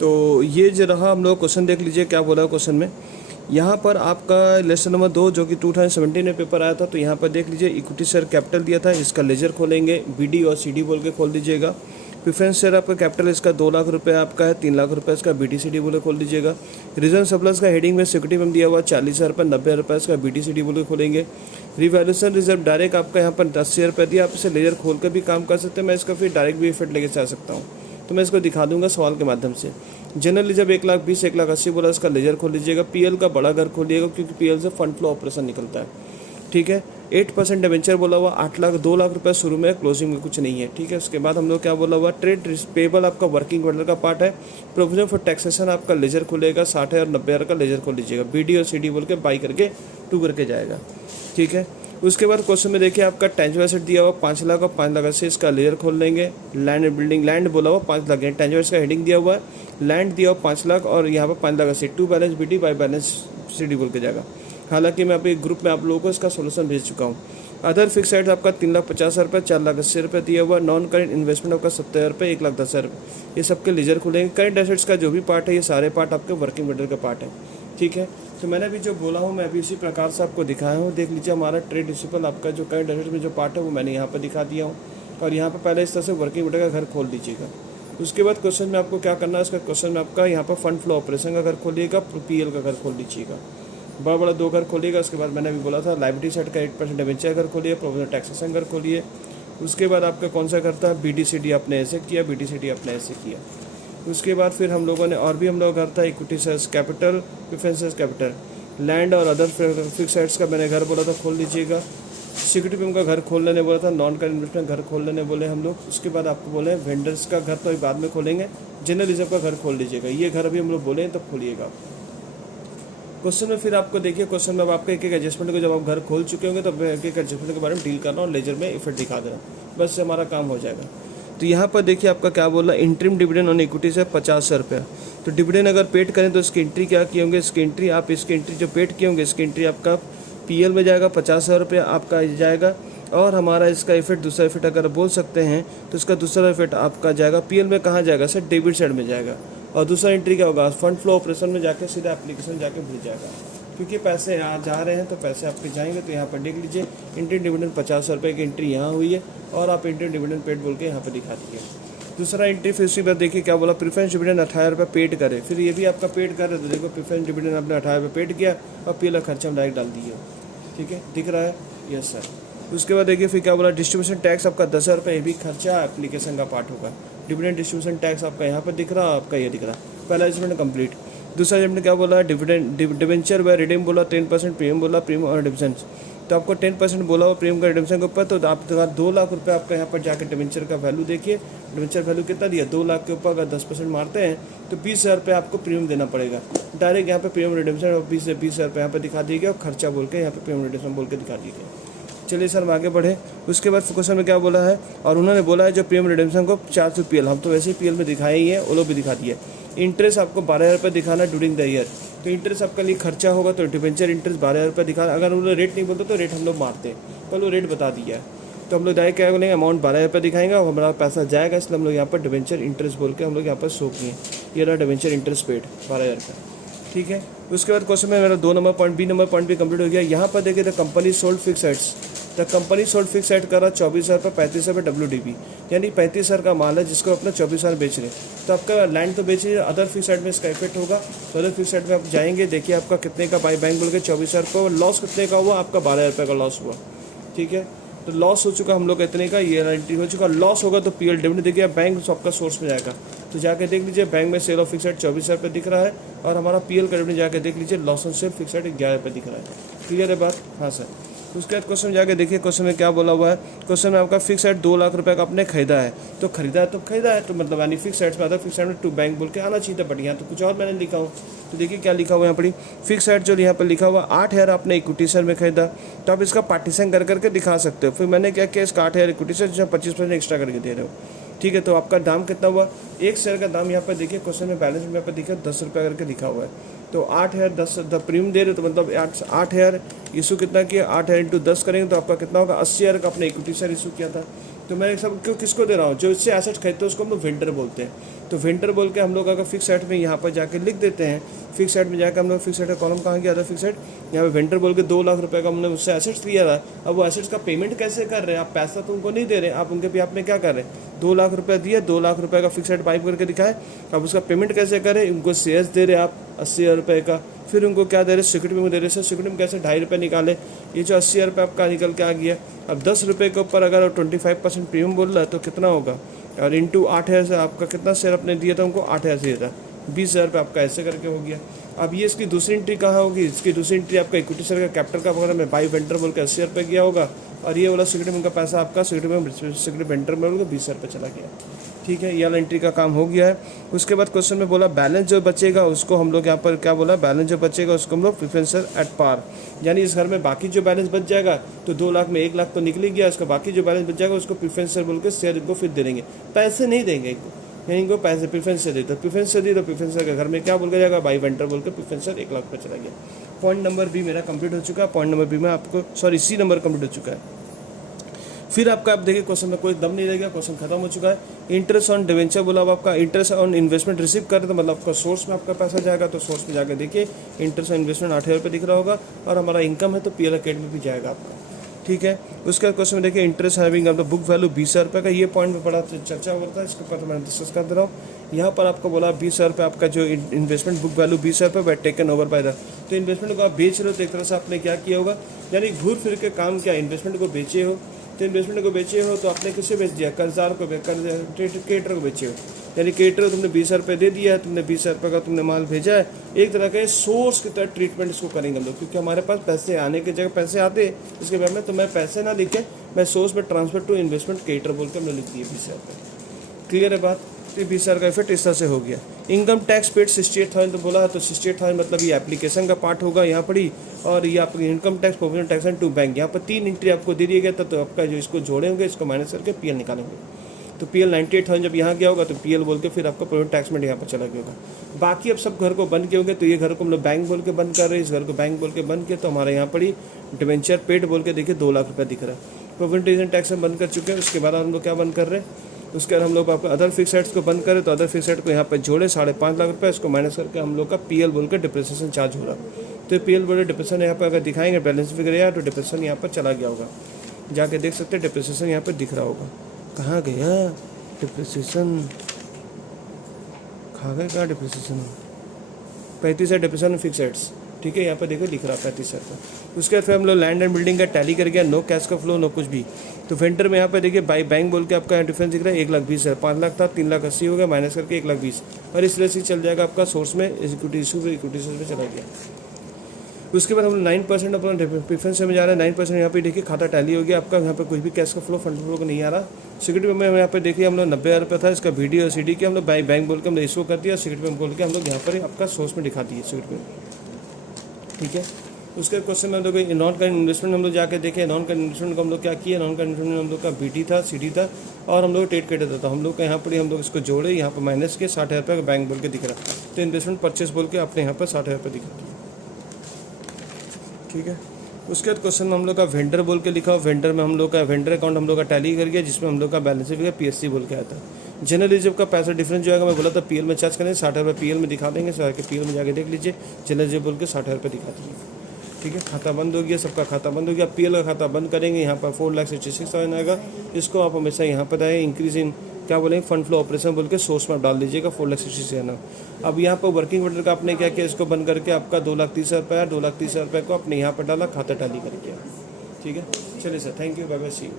तो ये जो रहा हम लोग क्वेश्चन देख लीजिए क्या बोला क्वेश्चन में। यहाँ पर आपका लेसन नंबर 2 जो कि 2017 में पेपर आया था, तो यहाँ पर देख लीजिए इक्विटी शेयर कैपिटल दिया था, इसका लेजर खोलेंगे, बीडी और सीडी बोल के खोल दीजिएगा। प्रेफरेंस शेयर आपका कैपिटल इसका 2 लाख रुपए आपका है, 3 लाख रुपए इसका बीटीसीडी बोल के खोल दीजिएगा। रिजर्व सरप्लस का हेडिंग में सिक्योरिटी में दिया हुआ 40,000 रुपये, 90,000 रुपये इसका बीटीसीडी बोल के खोलेंगे। रिवैल्यूएशन रिजर्व डायरेक्ट आपका यहाँ पर 10,000 रुपये दिया, आप इसे लेजर खोल कर भी काम कर सकते हैं, मैं इसका फिर डायरेक्ट भी इफेक्ट लेके जा सकता हूँ, तो मैं इसको दिखा दूंगा सवाल के माध्यम से। जनरल रिजर्व 1,20,000 1,80,000 बोला, इसका लेजर खोल लीजिएगा। पीएल का बड़ा घर खोलिएगा क्योंकि पीएल से फंड फ्लो ऑपरेशन निकलता है, ठीक है। 8% डिवेंचर बोला हुआ, 2 लाख रुपए शुरू में, क्लोजिंग में कुछ नहीं है, ठीक है। उसके बाद हम लोग क्या बोला हुआ, ट्रेड पेबल आपका वर्किंग कैपिटल का पार्ट है। प्रोविजन फॉर टैक्सेशन आपका लेजर खुलेगा, 60,000 और 90,000 का लेजर खोल लीजिएगा। बीडी और सीडी बोल के बाई करके 2 करके जाएगा, ठीक है। उसके बाद क्वेश्चन में देखिए आपका टेंजिबल एसेट दिया हुआ 5 लाख और 5 लाख से इसका लेजर खोल लेंगे। लैंड बिल्डिंग, लैंड बोला हुआ 5 लाख है, टेंजिबल का हेडिंग दिया हुआ है, लैंड दिया हुआ 5 लाख और यहाँ पर 5 लाख से 2 balance BD by balance CD बोल के जाएगा। हालांकि मैं अभी ग्रुप में आप लोगों को इसका सोल्यूशन भेज चुका हूँ। अदर फिक्स एसेट आपका 3,50,000 रुपये, 4,80,000 रुपये दिया हुआ। नॉन करेंट इन्वेस्टमेंट आपका 70,000 रुपये, 1,10,000 रुपये, ये सबके लेजर खुलेंगे। करेंट एसेट्स का जो भी पार्ट है ये सारे पार्ट आपके वर्किंग कैपिटल का पार्ट है, ठीक है। तो मैंने अभी जो बोला हूँ मैं अभी इसी प्रकार से आपको दिखाया हूँ। देख लीजिए हमारा ट्रेड रिसिपल आपका जो करेंट एसेट में जो पार्ट है वो मैंने यहाँ पर दिखा दिया हूँ, और यहाँ पर पहले इस तरह से वर्किंग कैपिटल का घर खोल दीजिएगा। उसके बाद क्वेश्चन में आपको क्या करना है, इसका क्वेश्चन में आपका यहाँ पर फंड फ्लो ऑपरेशन का घर खोलिएगा, पीएल का घर खोल दीजिएगा, बड़ा बड़ा 2 घर खोलिएगा। उसके बाद मैंने अभी बोला था लाइबिलिटी साइड का 8% डिवेंचर घर खोलिए, प्रोविजन टैक्सेशन घर खोलिए। उसके बाद आपका कौन सा करता है, बीडीसीडी आपने ऐसे किया, बीडीसीडी आपने ऐसे किया। उसके बाद फिर हम लोगों ने और भी हम लोग करता है equity shares capital, preference capital, land और अदर फिक्स एसेट्स का मैंने घर बोला था खोल लीजिएगा। सिक्योरिटी पिम का घर खोलने ने बोला था, नॉन करेंट इन्वेस्टमेंट घर खोलने ने बोले हम लोग। उसके बाद आपको बोले वेंडर्स का घर तो अभी बाद में खोलेंगे, जनरल रिजर्व का घर खोल लीजिएगा। ये घर अभी हम लोग बोले तो खोलिएगा। क्वेश्चन में फिर आपको देखिए, क्वेश्चन में अब आपके एक एक एडजस्टमेंट को जब आप घर खोल चुके होंगे तो एक एक एडजस्टमेंट के बारे में डील करना और लेजर में इफेक्ट दिखा देना, बस हमारा काम हो जाएगा। तो यहाँ पर देखिए आपका क्या बोला, इंटरिम डिविडेंड ऑन इक्विटी से 50,000 रुपया। तो डिविडेंड अगर पेड करें तो इसकी एंट्री क्या किए होंगे, इसकी एंट्री आप इसकी एंट्री जो पेड किए होंगे इसकी एंट्री आपका पीएल में जाएगा, 50,000 रुपया आपका जाएगा। और हमारा इसका इफेक्ट दूसरा इफेक्ट अगर बोल सकते हैं तो इसका दूसरा इफेक्ट आपका जाएगा पीएल में, कहाँ जाएगा सर, डेबिट साइड में जाएगा। और दूसरा एंट्री क्या होगा, फंड फ्लो ऑपरेशन में जाके सीधा एप्लीकेशन जाके भेज जाएगा, क्योंकि पैसे यहाँ जा रहे हैं तो पैसे आपके जाएंगे। तो यहाँ पर देख लीजिए इंटरिम डिविडेंड 50,000 रुपये की एंट्री यहाँ हुई है और आप इंटरिम डिविडेंड पेड बोल के यहाँ पर दिखा दीजिए। दूसरा एंट्री फिर उसी बार देखिए क्या बोला, प्रेफरेंस डिविडेंड 18,000 रुपये पेड करे, फिर ये भी आपका पेड करे। तो देखो प्रेफरेंस डिविडेंड आपने 18,000 रुपये पेड किया और पीएल का खर्चा हम डायरेक्ट डाल दिए, ठीक है, दिख रहा है, यस सर। उसके बाद देखिए फिर क्या बोला, डिस्ट्रीब्यूशन टैक्स आपका 10,000 रुपये, ये भी खर्चा एप्लीकेशन का पार्ट होगा। डिविडेंड डिस्ट्रीब्यूशन टैक्स आपका यहाँ पर दिख रहा, आपका ये दिख रहा। पहला एडजस्टमेंट कंप्लीट। दूसरा एडजस्टमेंट क्या बोला, डिविडेंड डिवेंचर व रिडीम बोला, 10% प्रीमियम बोला, प्रीमियम और डिविडेंड। तो आपको 10% बोला हुआ प्रीमियम का रिडम्पशन के ऊपर, तो आप 2 लाख रुपये आपका यहाँ पर जाकर डिवेंचर का वैल्यू देखिए। डिवेंचर वैल्यू कितना दिया, 2 लाख के ऊपर अगर 10% मारते हैं तो 20,000 रुपये आपको प्रीमियम देना पड़ेगा। डायरेक्ट यहाँ पे प्रीमियम रिडम्पशन और 20,000 रुपये यहाँ पर दिखा दिए गए और खर्चा बोल के यहाँ पे प्रीमियम रिडम्पशन बोल के दिखा दिए गए। चलिए सर हम आगे बढ़े। उसके बाद क्वेश्चन में क्या बोला है, और उन्होंने बोला है जो प्रीमियम रिडम्पशन को 400 पीएल, हम तो वैसे ही पीएल में दिखाए ही है, वो लोग भी दिखा दिए। इंटरेस्ट आपको 12,000 रुपये दिखाना ड्यूरिंग द ईयर, तो इंटरेस्ट आपका लिए खर्चा होगा तो डिवेंचर इंटरेस्ट 12,000 रुपये दिखाना। अगर हम लोग रेट नहीं बोलते तो रेट हम लोग मारते हैं, कल वो रेट बता दिया है, तो हम लोग डायरेक्ट क्या बोलेंगे, अमाउंट 12,000 रुपये दिखाएंगे और हमारा पैसा जाएगा, इसलिए हम लोग यहाँ पर डिवेंचर इंटरेस्ट बोल के हम लोग यहाँ पर शो किए। ये रहा डिवेंचर इंटरेस्ट पेड 12,000 रुपये, ठीक है। उसके बाद क्वेश्चन में मेरा 2 number point, B number point भी कंप्लीट हो गया। यहाँ पर देखिए the company sold fix assets, the company sold fix asset कर रहा 24,000 रुपये, 35,000 रुपये WDP, यानी 35,000 का माल है जिसको अपना 24,000 बेच रहे हैं। तो आपका लैंड तो बेच रहे, अदर फिक्स एसेट में इसका इफेक्ट होगा। तो अदर फिक्स एसेट में आप जाएंगे, देखिए आपका कितने का बाई बैंक बोल के 24,000 रुपये, लॉस कितने का हुआ, आपका 12,000 रुपये का लॉस हुआ, ठीक है। तो लॉस हो चुका हम लोग इतने का, ये एंट्री हो चुका। लॉस होगा तो पीएल डिविडेंड देखिए बैंक आपका सोर्स में जाएगा, तो जाके देख लीजिए बैंक में सेल ऑफ फिक्स एसेट 24,000 रुपये दिख रहा है और हमारा पीएल का डिविडेंड जाके देख लीजिए loss on sale fix asset 11 रुपये दिख रहा है। क्लियर है बात, हाँ सर। उसके बाद क्वेश्चन जाके देखिए, क्वेश्चन में क्या बोला हुआ है। क्वेश्चन में आपका फिक्स एसेट 2 लाख रुपये का आपने खरीदा है, तो खरीदा है तो मतलब यानी फिक्स एसेट में अदर फिक्स एसेट में टू बैंक बोल के आना चाहिए था, बट यहाँ तो कुछ और मैंने लिखा हूँ। तो देखिए क्या लिखा हुआ है यहाँ पर, फिक्स एसेट जो यहाँ पर लिखा हुआ 8,000 आपने इक्विटी शेयर में खरीदा, तो आप इसका पार्टीशन कर करके दिखा सकते हो। फिर मैंने क्या किया, इसका 8,000 इक्विटी शेयर जिसमें 25% एक्स्ट्रा करके दे रहे हो, ठीक है। तो आपका दाम कितना हुआ, एक शेयर का दाम यहाँ पर देखिए क्वेश्चन में बैलेंस में यहाँ पर देखिए 10 रुपये करके लिखा हुआ है। तो 8,000 10 प्रीमियम दे रहे, तो मतलब 8,000 इशू कितना किया, 8,000 × 10 करेंगे तो आपका कितना होगा, 80,000 का आपने इक्विटी शेयर इशू किया था। तो मैं सब क्यों किसको दे रहा हूँ, जो इससे एसेट खरीदते हैं उसको हम लोग वेंडर बोलते हैं। तो वेंडर बोल के हम लोग अगर फिक्स साइड में यहाँ पर जाके लिख देते हैं, फिक्स साइड में जाकर हम लोग फिक्स साइड का कॉलम कहाँ गया था, फिक्स साइड यहाँ पे वेंडर बोल के 2 लाख रुपए का हमने उससे एसेट्स लिया था। अब वो एसेट्स का पेमेंट कैसे कर रहे हैं, आप पैसा तो उनको नहीं दे रहे, आप उनके बिहाफ में क्या कर रहे हैं, 2 लाख रुपये दिए, 2 लाख रुपये का फिक्स साइड पाइप करके दिखाए। अब उसका पेमेंट कैसे करें, उनको शेयर्स दे रहे आप 80,000 रुपये का, फिर उनको क्या दे रहे, सिक्योरिटी में दे रहे। सर सिक्योरिटी में कैसे 2.5 रुपये निकाले, ये जो 80,000 रुपये आपका निकल के आ गया। अब 10 रुपये के ऊपर अगर 25% प्रीमियम बोल रहा है तो कितना होगा, और इंटू 8,000 से आपका कितना शेयर अपने दिया था उनको, 8,000 से दिया था, 20,000 रुपये आपका ऐसे करके हो गया। अब ये इसकी दूसरी एंट्री कहाँ होगी, इसकी दूसरी एंट्री आपका इक्विटी शेयर का कैपिटल का वगैरह में बाई वेंडर बोल के 80,000 रुपये गया होगा, और ये वाला सिक्योरिटी में का पैसा आपका सिक्योरिटी वेंडर में बोल के 20,000 रुपये चला गया। ठीक है, ये वाला एंट्री का काम हो गया है। उसके बाद क्वेश्चन में बोला बैलेंस जो बचेगा उसको हम लोग यहाँ पर क्या बोला, बैलेंस जो बचेगा उसको हम लोग प्रेफरेंशियल एट पार, यानी इस घर में बाकी जो बैलेंस बच जाएगा तो 2 लाख में 1 लाख तो निकल ही गया, उसका बाकी जो बैलेंस बच जाएगा उसको प्रेफरेंशियल बोल के शेयर इनको फिर दे देंगे, पैसे नहीं देंगे इनको, यानी इनको पैसे प्रेफरेंस से दी, तो प्रेफरेंस से दी तो प्रेफरेंस के घर में क्या बोल के जाएगा, बाई वेंडर बोल के प्रेफरेंस 1 लाख पे चला गया। पॉइंट नंबर बी मेरा कंप्लीट हो चुका है, पॉइंट नंबर बी में आपको सी नंबर कंप्लीट हो चुका है। फिर आपका आप देखिए क्वेश्चन में कोई दम नहीं रहेगा, क्वेश्चन खत्म हो चुका है। इंटरेस्ट ऑन डिवेंचर बोला, अब आपका इंटरेस्ट ऑन इन्वेस्टमेंट रिसीव कर, तो मतलब आपका सोर्स में आपका पैसा जाएगा, तो सोर्स में जाकर देखिए इंटरेस्ट ऑन इन्वेस्टमेंट 8,000 रुपये दिख रहा होगा, और हमारा इनकम है तो पीएल अकाउंट में भी जाएगा आपका। ठीक है, उसके बाद क्वेश्चन में देखिए इंटरेस्ट हैविंग आपका बुक वैल्यू 20,000 रुपये का, ये पॉइंट में बड़ा चर्चा होता है, इसके ऊपर मैं डिस्कस कर दे रहा हूँ। यहाँ पर आपको बोला 20,000 रुपये आपका जो इन्वेस्टमेंट बुक वैल्यू 20,000 रुपये टेकन ओवर बाय द, तो इन्वेस्टमेंट को आप बेच रहे हो तो एक तरह से आपने क्या किया होगा, यानी घूर फिर के काम किया, इन्वेस्टमेंट को बेचे हो, तो इन्वेस्टमेंट को बेचे हो तो आपने किससे बेच दिया, कर्जदार को, क्रेडिटर को बेचे हो, यानी क्रेडिटर तुमने 20,000 रुपये दे दिया है, तुमने 20,000 रुपये का तुमने माल भेजा है, एक तरह के सोर्स की तरह ट्रीटमेंट इसको करेंगे हम लोग, क्योंकि हमारे पास पैसे आने की जगह पैसे आते हैं, इसके बाद में तो मैं पैसे ना लिखे, मैं सोर्स में ट्रांसफर टू इन्वेस्टमेंट क्रेडिटर बोल के हमने लिख दिए 20,000 रुपये। क्लियर है बात, तो 20,000 का इफेक्ट इस तरह से हो गया। इनकम टैक्स पेड 68,000 तो बोला, तो 68,000 मतलब ये एप्लीकेशन का पार्ट होगा यहाँ पर ही, और ये आपकी income tax provision tax and to bank, यहाँ पर 3 एंट्री आपको दे दिया गया था, तो आपका जो इसको जोड़े होंगे इसको माइनस करके पीएल निकालेंगे, तो पीएल 98,000 जब यहाँ गया होगा तो पीएल बोल के फिर आपका प्रोविजन टैक्स में यहाँ पर चला गया होगा। बाकी अब सब घर को बंद किए होंगे, तो ये घर को हम लोग बैंक बोल के बंद कर रहे हैं, इस घर को बैंक बोल के बंद किया, तो हमारे यहाँ पर ही डिवेंचर पेड बोल के देखिए 2 लाख रुपये दिख रहा है, प्रोविजन टैक्स में बंद कर चुके हैं। उसके बाद हम लोग क्या बंद कर रहे हैं, उसके बाद हम लोग आपको अदर फिक्स साइट्स को बंद करें, तो अदर फिक्स साइट को यहाँ पर जोड़े 5.5 लाख रुपये, इसको माइनस करके हम लोग का पीएल बोल के डिप्रेसिएशन चार्ज हो रहा, तो पीएल बोल के डिप्रेशन यहाँ पर अगर दिखाएंगे बैलेंस फिगर या तो डिप्रेशन यहाँ पर चला गया होगा, जाके देख सकते हैं डिप्रेसिएशन यहाँ पर दिख रहा होगा, कहाँ गया डिप्रेसिएशन, कहाँ गया, कहाँ डिप्रेसिएशन, 35 है डिप्रेशन फिक्स साइट्स। ठीक है, यहाँ पर देखो लिख रहा 35,000 का। उसके बाद फिर हम लोग लैंड एंड बिल्डिंग का टैली कर गया, नो कैश का फ्लो, नो कुछ भी। तो वेंडर में यहाँ पर देखिए बाई बैंक बोल के आपका डिफरेंस दिख रहा है 1,20,000, 5 लाख था 3,80,000 हो गया, माइनस करके 1,20,000, और इस तरह से चल जाएगा आपका सोर्स में इक्विटी इशू में, इक्विटी सोर्स में चला गया। उसके बाद हम 9% अपना प्रेफरेंस में जा रहे हैं, 9% यहाँ पे देखिए खाता टैली हो गया आपका, यहाँ पे कुछ भी कैश का फ्लो फंड फ्लो को नहीं आ रहा। सिक्योरिटी में यहाँ पे देखिए हम लोग 90,000 रुपये था, इसका वीडियो और सीडी के हम लोग बाई बैंक बोल के हमने इशू कर दिया, सिक्योरिटी में बोल के हम लोग यहाँ पर आपका सोर्स में दिखा दिए सिक्योरिटी में। ठीक है, उसके क्वेश्चन में हम लोग नॉन करेंट इन्वेस्टमेंट हम लोग जाके देखे, नॉन करेंट इन्वेस्टमेंट को हम लोग क्या किए, नॉन करेंट इन्वेस्टमेंट हम लोग का बीटी था, सीडी था, और हम लोग ट्रेड क्रेडिट था, हम लोग का यहाँ पर हम लोग इसको जोड़े, यहाँ पर माइनस के 60,000 रुपये का बैंक बोल के दिख रहा, तो इन्वेस्टमेंट परचेस बोल के अपने यहाँ पर 60,000 रुपये दिखा दिया। ठीक है, उसके बाद क्वेश्चन में हम लोग का वेंडर बोल के लिखा, वेंडर में हम लोग का वेंडर अकाउंट हम लोग का टैली कर गया, जिसमें हम लोग का बैलेंस फिगर पीएससी बोल के आया था। जनरल रिजर्व का पैसा डिफरेंस जो आएगा, मैं बोला था पीएल में चार्ज करेंगे, 60,000 रुपये पीएल में दिखा देंगे, पीएल में जाके देख लीजिए, जनरल रिजर्व बोल के 60,000 रुपये दिखा दीजिए। ठीक है, खाता बंद हो गया, सबका खाता बंद हो गया, पीएल का खाता बंद करेंगे, यहाँ पर 4,66,000 आएगा, इसको आप हमेशा यहाँ पर आए इंक्रीज इन क्या बोलेंगे फंड फ्लो ऑपरेशन बोल के सोर्स में डाल दीजिएगा 4,66,000। अब यहाँ पर वर्किंग कैपिटल का आपने क्या किया, इसको बंद करके आपका 2,30,000 रुपये आया, 2,30,000 रुपये को आपने यहाँ पर डाला खाता टैली करके। ठीक है, चलिए sir, thank you, bye bye, see you.